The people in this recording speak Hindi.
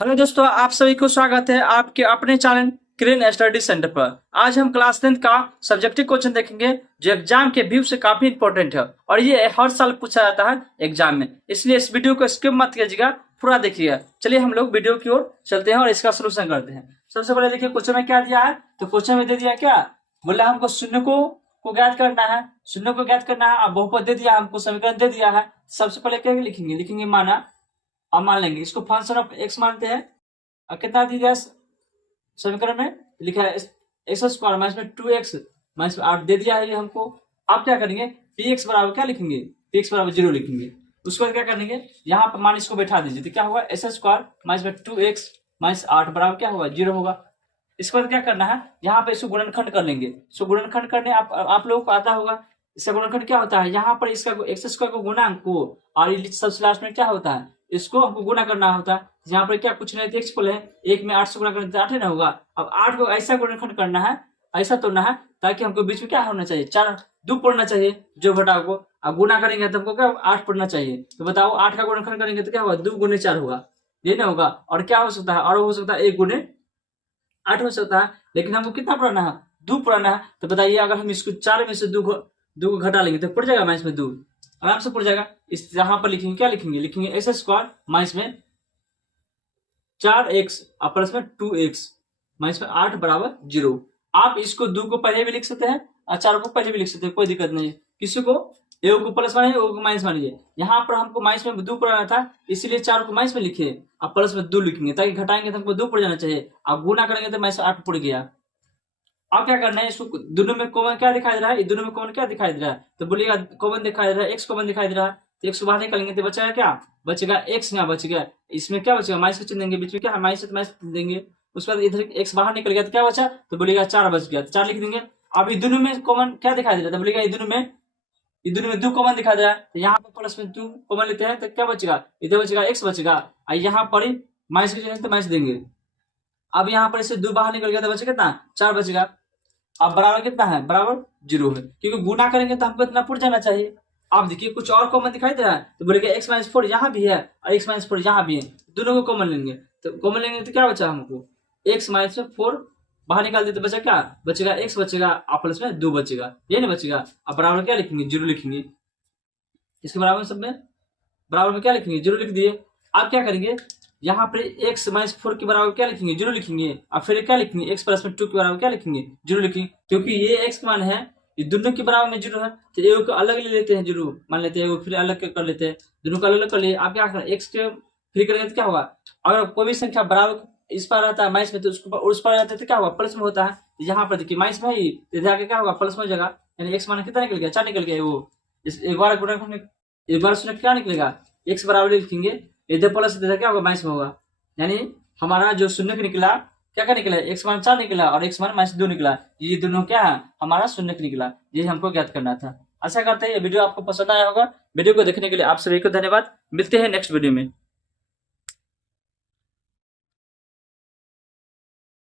हेलो दोस्तों, आप सभी को स्वागत है आपके अपने चैनल क्रेन स्टडी सेंटर पर। आज हम क्लास 10 का सब्जेक्टिव क्वेश्चन देखेंगे जो एग्जाम के व्यू से काफी इंपॉर्टेंट है और ये हर साल पूछा जाता है एग्जाम में, इसलिए इस वीडियो को स्किप मत कीजिएगा, पूरा देखिएगा। चलिए हम लोग वीडियो की ओर चलते हैं और इसका सोल्यूशन करते हैं। सबसे पहले देखिए क्वेश्चन में क्या दिया है। तो क्वेश्चन में दे दिया क्या, बोला हमको शून्य को ज्ञात करना है। शून्य को ज्ञात करना है, अब बहुपद दे दिया, हमको समीकरण दे दिया है। सबसे पहले क्या लिखेंगे माना। अब मान लेंगे इसको फंक्शन ऑफ एक्स मानते हैं। अब कितना दिया समीकरण में लिखा है एक्स स्क्वायर माइनस में 2x माइनस में 8 दे दिया है ये हमको। आप क्या करेंगे, पी एक्स बराबर क्या लिखेंगे, पी एक्स बराबर 0 लिखेंगे। उसके बाद क्या करेंगे, यहाँ पर मान इसको बैठा दीजिए तो क्या होगा, एस स्क्वायर माइनस में 2x माइनस 8 बराबर क्या होगा, 0 होगा। इसके बाद क्या करना है, यहाँ पे इसको गुणनखंड कर लेंगे। इसको गुणनखंड करने आप लोगों को आता होगा। इसका गुणनखंड क्या होता है, यहाँ पर इसका एक्स स्क्वायर को गुणा को और सबसे लास्ट में क्या होता है, इसको हमको गुणा करना होता है। यहाँ पर क्या कुछ नहीं थे, एक्स है, एक में 8 से गुणा करने 8 ना होगा। अब 8 को ऐसा गुणनखंड करना है, ऐसा तोड़ना है ताकि हमको बीच में क्या होना चाहिए, 4 2 पढ़ना चाहिए जो घटाव को। अब गुणा करेंगे तो हमको क्या 8 पढ़ना चाहिए। तो बताओ 8 का गुणनखंड करेंगे तो क्या होगा, 2 गुने 4 होगा, ये ना होगा। और क्या हो सकता है, और हो सकता है 1 गुने 8 हो सकता है, लेकिन हमको कितना पढ़ना है, 2 पढ़ना है। तो बताइए अगर हम इसको 4 में से 2 को घटा लेंगे तो पड़ जाएगा माइनस में 2, आराम से पड़ जाएगा। इस यहाँ पर लिखेंगे क्या लिखेंगे एक्स स्क्वायर माइनस में 4x और प्लस में 2x माइनस में 8 बराबर 0। आप इसको 2 को पहले भी लिख सकते हैं और 4 को पहले भी लिख सकते हैं, कोई दिक्कत नहीं है। किसी को ए को प्लस मानिए, ओ को माइनस मानिए। यहाँ पर हमको माइनस में 2 पढ़ाना था, इसलिए 4 को माइनस में लिखे और प्लस में 2 लिखेंगे, ताकि घटाएंगे तो हमको 2 पड़ जाना चाहिए। अब गुना करेंगे तो माइनस 8 पड़ गया। अब क्या करना है, इसको दोनों में कॉमन क्या दिखाई दे रहा है, दोनों में कॉमन क्या दिखाई दे रहा है, तो बोलिएगा कॉमन दिखाई दे रहा है, एक्स कॉमन दिखाई दे रहा है। तो एक्स बाहर निकालेंगे तो बचेगा क्या, बचेगा एक्स, यहाँ बच गया। इसमें क्या बचेगा, माइनस का चिन्ह देंगे, बीच में क्या है माइनस से माइनस देंगे। उसके बाद इधर एक्स बाहर निकल गया तो क्या बचा, तो बोलिएगा 4 बच गया, तो 4 लिख देंगे। अब ये दोनों में कॉमन क्या दिखाई दे रहा है, तो बोलिएगा ये दोनों में 2 कॉमन दिखाई दे रहा है। तो यहाँ पर प्लस में 2 कॉमन लेते हैं तो क्या बचेगा, इधर बचेगा एक्स बचेगा, और यहाँ पर माइनस के चिन्ह तो माइनस देंगे। अब यहाँ पर इससे 2 बाहर निकल गया तो बचेगा कितना, 4 बचेगा। अब बराबर कितना है, बराबर 0 है, क्योंकि गुना करेंगे तो हमको इतना पुट जाना चाहिए। अब देखिए कुछ और कॉमन दिखाई दे रहा है, तो बोलेगा एक्स माइनस 4 यहाँ भी है और एक्स माइनस 4 यहाँ भी है, दोनों को कॉमन लेंगे। तो कॉमन लेंगे तो क्या बचा हमको, एक्स माइनस 4 बाहर निकाल दे तो बचा क्या, बचेगा एक्स बचेगा और प्लस में 2 बचेगा, ये नहीं बचेगा। अब बराबर क्या लिखेंगे, 0 लिखेंगे। इसके बराबर सब में बराबर में क्या लिखेंगे, 0 लिख दिए। आप क्या करेंगे, यहाँ पर एक्स माइनस 4 के बराबर क्या लिखेंगे, 0 लिखेंगे। और फिर क्या लिखेंगे, एक्स प्लस में 2 के बराबर क्या लिखेंगे, 0 लिखेंगे, क्योंकि ये एक्स मान है, ये दोनों के बराबर में 0 है। तो एगो को अलग ले लेते हैं, 0 मान लेते हैं, फिर अलग कर लेते हैं, दोनों को अलग अलग कर लिए। आप क्या करें, एक्स के फ्री करेंगे तो क्या होगा, अगर कोई भी संख्या बराबर इस पर रहता है माइनस में, तो उसको उस पर रहता है तो क्या होगा, प्लस में होता है। यहाँ पर देखिए माइनस में ही, तो जाके क्या होगा, प्लस में हो जाएगा। यानी एक्स मान कितना निकल गया, 4 निकल गया। वो एक बार उसने क्या निकलेगा, एक्स बराबर लिखेंगे, इधर प्लस इधर क्या होगा, माइनस में होगा। यानी हमारा जो शून्य निकला, क्या क्या निकला, एक्स मान 4 निकला और एक्स मान माइनस 2 निकला, ये दोनों क्या है, हमारा शून्य निकला। ये हमको ज्ञात करना था। आशा करते हैं ये वीडियो आपको पसंद आया होगा। वीडियो को देखने के लिए आप सभी को धन्यवाद। मिलते हैं नेक्स्ट वीडियो में।